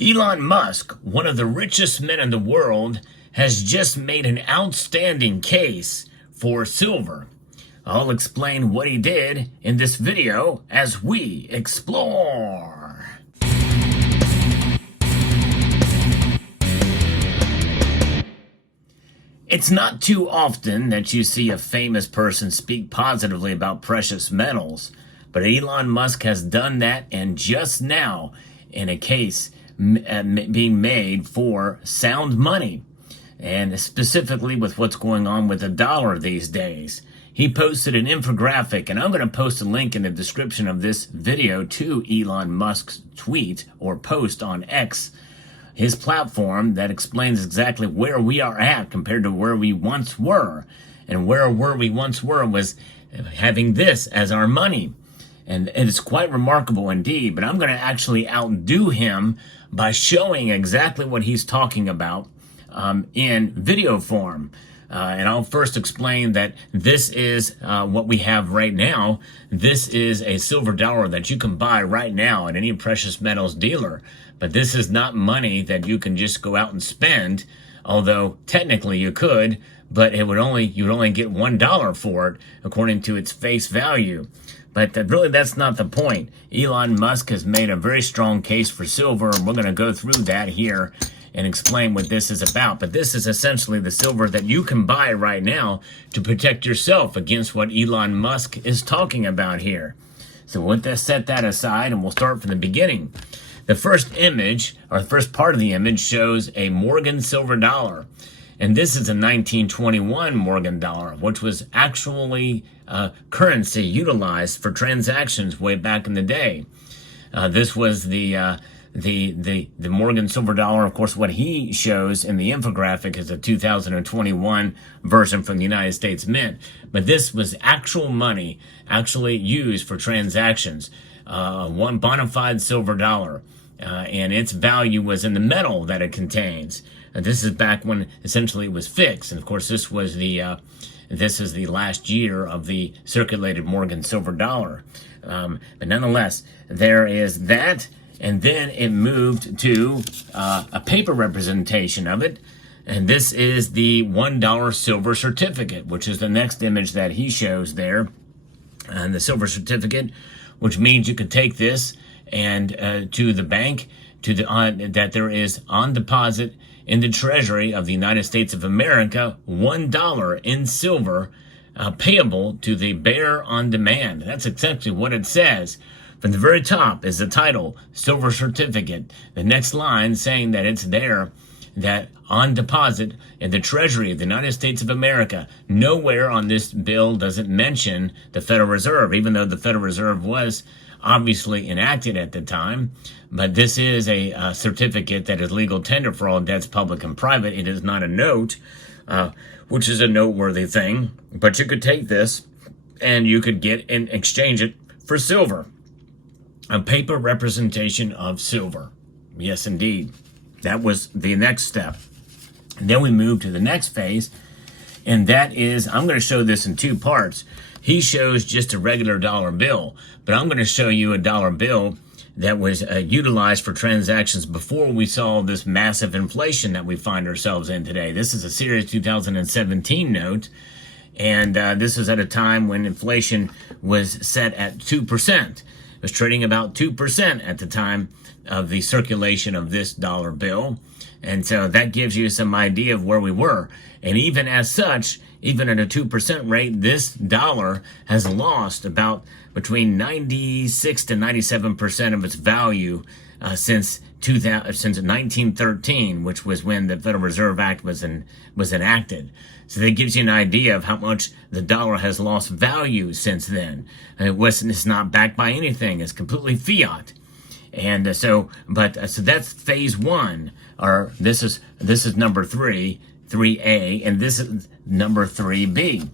Elon Musk, one of the richest men in the world, has just made an outstanding case for silver. I'll explain what he did in this video as we explore. It's not too often that you see a famous person speak positively about precious metals, but Elon Musk has done that, and just now in a case being made for sound money, and specifically with what's going on with the dollar these days. He posted an infographic, and I'm going to post a link in the description of this video to Elon Musk's tweet or post on X, his platform, that explains exactly where we are at compared to where we once were. And where we once were was having this as our money. And it's quite remarkable indeed, but I'm going to actually outdo him by showing exactly what he's talking about in video form. And I'll first explain that this is what we have right now. This is a silver dollar that you can buy right now at any precious metals dealer. But this is not money that you can just go out and spend, although technically you could, but you'd only get $1 for it according to its face value. But really, that's not the point. Elon Musk has made a very strong case for silver, and we're going to go through that here and explain what this is about. But this is essentially the silver that you can buy right now to protect yourself against what Elon Musk is talking about here. So let's set that aside, and we'll start from the beginning. The first image, or the first part of the image, shows a Morgan silver dollar. And this is a 1921 Morgan dollar, which was actually currency utilized for transactions way back in the day. This was the Morgan silver dollar. Of course, what he shows in the infographic is a 2021 version from the United States Mint. But this was actual money, actually used for transactions. One bona fide silver dollar. And its value was in the metal that it contains. This is back when essentially it was fixed. And of course, this is the last year of the circulated Morgan silver dollar. But nonetheless, there is that. And then it moved to a paper representation of it. And this is the $1 silver certificate, which is the next image that he shows there. And the silver certificate, which means you could take this and to the bank, that there is on deposit in the Treasury of the United States of America, $1 in silver payable to the bearer on demand. That's essentially what it says. From the very top is the title, Silver Certificate. The next line saying that it's there, that on deposit in the Treasury of the United States of America. Nowhere on this bill does it mention the Federal Reserve, even though the Federal Reserve was obviously enacted at the time. But this is a certificate that is legal tender for all debts, public and private. It is not a note, which is a noteworthy thing. But you could take this and you could get and exchange it for silver. A paper representation of silver. Yes, indeed. That was the next step. And then we move to the next phase, and that is, I'm going to show this in two parts. He shows just a regular dollar bill, but I'm going to show you a dollar bill that was utilized for transactions before we saw this massive inflation that we find ourselves in today. This is a Series 2017 note, and this was at a time when inflation was set at 2%. It was trading about 2% at the time of the circulation of this dollar bill. And so that gives you some idea of where we were. And even as such, even at a 2% rate, this dollar has lost about between 96 to 97% of its value since 1913, which was when the Federal Reserve Act was enacted. So that gives you an idea of how much the dollar has lost value since then. It's not backed by anything. It's completely fiat. And so that's phase one, or this is number 3A, and this is number 3B.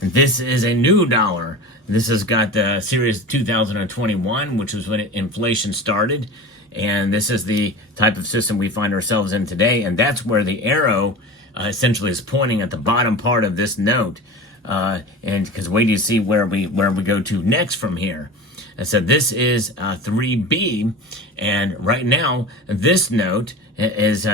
And this is a new dollar. This has got the Series 2021, which was when inflation started. And this is the type of system we find ourselves in today. And that's where the arrow essentially is pointing at the bottom part of this note. And because wait till you see where we go to next from here. So this is 3B, and right now this note is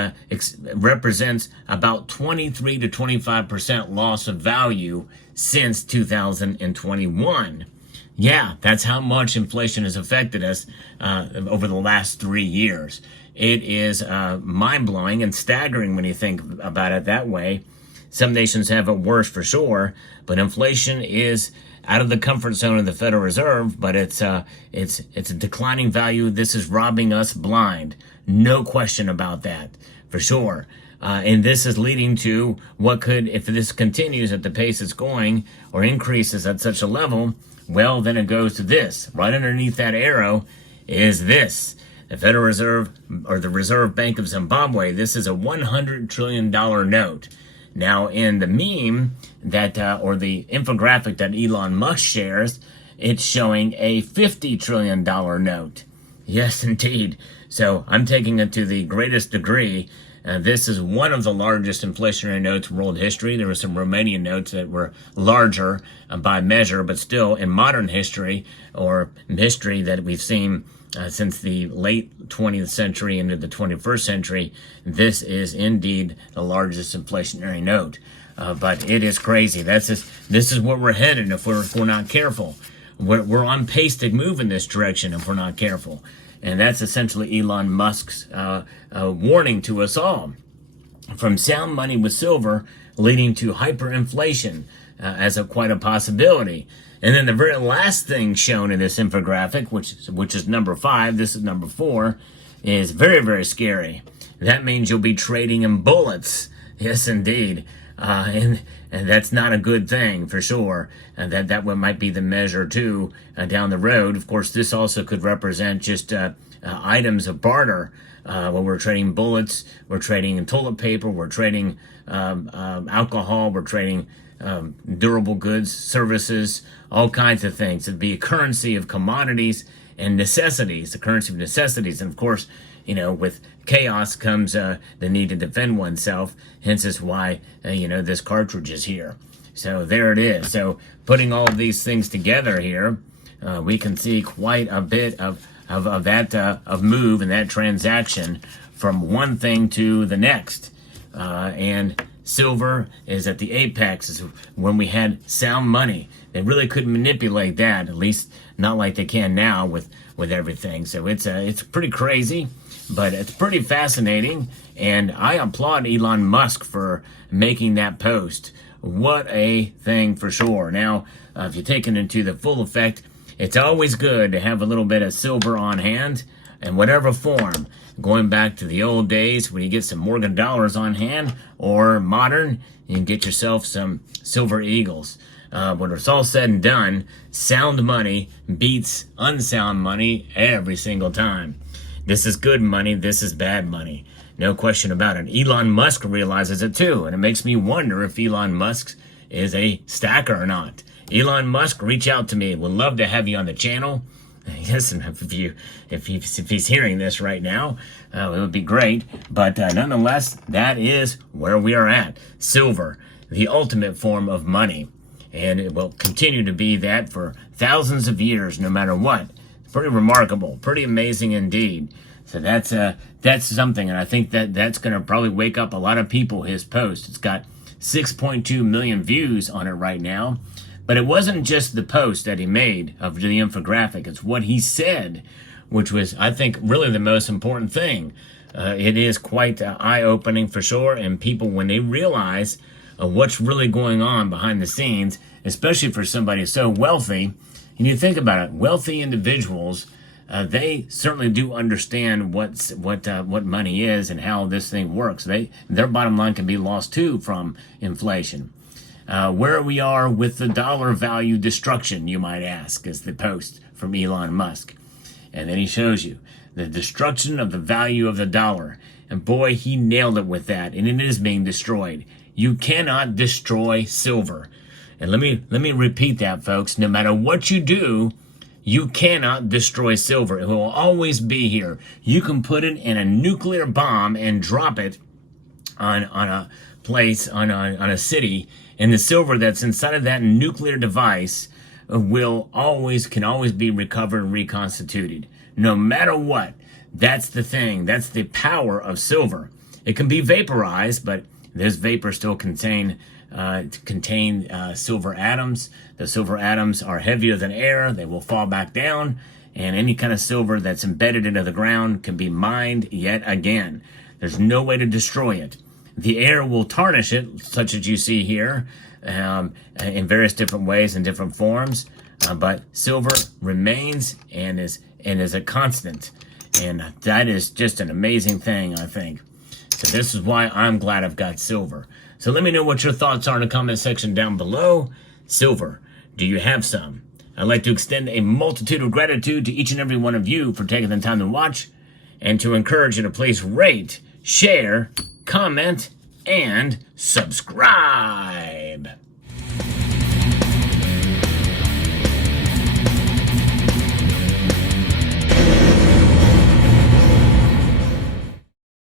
represents about 23 to 25% loss of value since 2021. Yeah, that's how much inflation has affected us over the last 3 years. It is mind-blowing and staggering when you think about it that way. Some nations have it worse for sure, but inflation is out of the comfort zone of the Federal Reserve, but it's a declining value. This is robbing us blind. No question about that, for sure. And this is leading to what could, if this continues at the pace it's going or increases at such a level, well, then it goes to this. Right underneath that arrow is this. The Federal Reserve, or the Reserve Bank of Zimbabwe, this is a $100 trillion note. Now, in the meme that, or the infographic that Elon Musk shares, it's showing a $50 trillion note. Yes, indeed. So I'm taking it to the greatest degree. This is one of the largest inflationary notes in world history. There were some Romanian notes that were larger by measure, but still in modern history, or history that we've seen since the late 20th century into the 21st century, this is indeed the largest inflationary note. But it is crazy. This is where we're headed if we're not careful. We're on pace to move in this direction if we're not careful. And that's essentially Elon Musk's warning to us all. From sound money with silver leading to hyperinflation as quite a possibility. And then the very last thing shown in this infographic, which is number 5, this is number 4, is very, very scary. That means you'll be trading in bullets. Yes, indeed. And that's not a good thing, for sure. That might be the measure, too, down the road. Of course, this also could represent just items of barter. When we're trading bullets, we're trading toilet paper, we're trading alcohol, we're trading durable goods, services, all kinds of things. It'd be a currency of commodities and necessities, the currency of necessities. And of course, with chaos comes the need to defend oneself. Hence is why, this cartridge is here. So there it is. So putting all of these things together here, we can see quite a bit of that move and that transaction from one thing to the next. And silver is at the apex, is when we had sound money. They really couldn't manipulate that, at least not like they can now with everything. So it's pretty crazy, but it's pretty fascinating. And I applaud Elon Musk for making that post. What a thing for sure. Now, if you take it into the full effect, it's always good to have a little bit of silver on hand in whatever form. Going back to the old days when you get some Morgan dollars on hand, or modern, you can get yourself some silver eagles. When it's all said and done, sound money beats unsound money every single time. This is good money, this is bad money. No question about it. Elon Musk realizes it too, and it makes me wonder if Elon Musk is a stacker or not. Elon Musk, reach out to me. Would love to have you on the channel. Listen, if he's hearing this right now, it would be great. But nonetheless, that is where we are at. Silver, the ultimate form of money. And it will continue to be that for thousands of years, no matter what. It's pretty remarkable, pretty amazing indeed. So that's something, and I think that's going to probably wake up a lot of people, his post. It's got 6.2 million views on it right now. But it wasn't just the post that he made of the infographic. It's what he said, which was, I think, really the most important thing. It is quite eye-opening for sure, and people, when they realize what's really going on behind the scenes, especially for somebody so wealthy, and you think about it, wealthy individuals, they certainly do understand what money is and how this thing works. Their bottom line can be lost too from inflation. Where we are with the dollar value destruction, you might ask, is the post from Elon Musk. And then he shows you the destruction of the value of the dollar. And boy, he nailed it with that. And it is being destroyed. You cannot destroy silver. And let me repeat that, folks. No matter what you do, you cannot destroy silver. It will always be here. You can put it in a nuclear bomb and drop it on a place, on a city, and the silver that's inside of that nuclear device can always be recovered and reconstituted, no matter what. That's the thing. That's the power of silver. It can be vaporized, but this vapor still contain silver atoms. The silver atoms are heavier than air. They will fall back down, and any kind of silver that's embedded into the ground can be mined yet again. There's no way to destroy it. The air will tarnish it, such as you see here, in various different ways and different forms. But silver remains and is a constant. And that is just an amazing thing, I think. So this is why I'm glad I've got silver. So let me know what your thoughts are in the comment section down below. Silver, do you have some? I'd like to extend a multitude of gratitude to each and every one of you for taking the time to watch, and to encourage you to please rate, share, comment, and subscribe.